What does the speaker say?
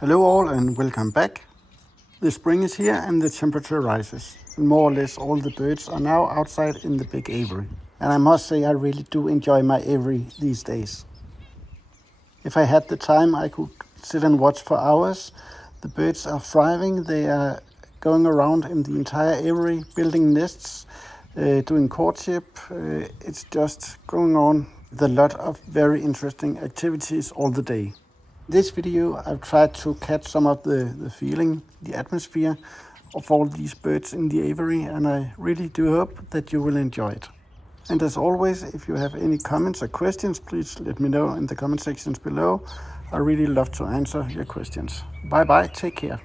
Hello all and welcome back. The spring is here and the temperature rises. And more or less all the birds are now outside in the big aviary. And I must say I really do enjoy my aviary these days. If I had the time I could sit and watch for hours. The birds are thriving, they are going around in the entire aviary, building nests, doing courtship. It's just going on with a lot of very interesting activities all the day. This video I've tried to catch some of the feeling, the atmosphere of all these birds in the aviary, and I really do hope that you will enjoy it. And as always, if you have any comments or questions, please let me know in the comment sections below. I really love to answer your questions. Bye bye, take care.